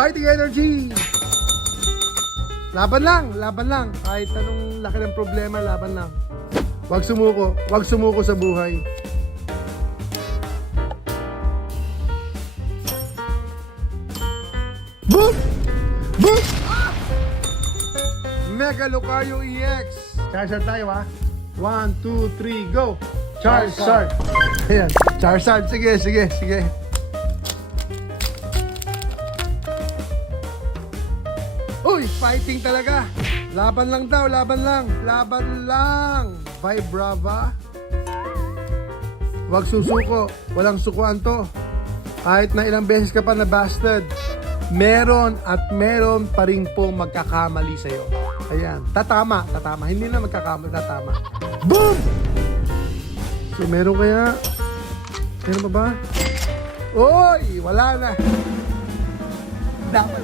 Fighting energy! Laban lang. Kahit anong laki ng problema, laban lang. Huwag sumuko sa buhay. Boom! Boom! Mega Lucario EX. Charizard tayo ha. 1, 2, 3, go! Charizard! Ayan, Charizard. Sige. Uy, fighting talaga. Laban lang daw, laban lang. Vibrava. Huwag susuko. Walang sukuan to. Kahit na ilang beses ka pa na bastard, meron pa rin pong magkakamali sa'yo. Ayan, tatama. Hindi na magkakamali, tatama. Boom! So, meron kaya? Meron pa ba? Oy, wala na. Dapat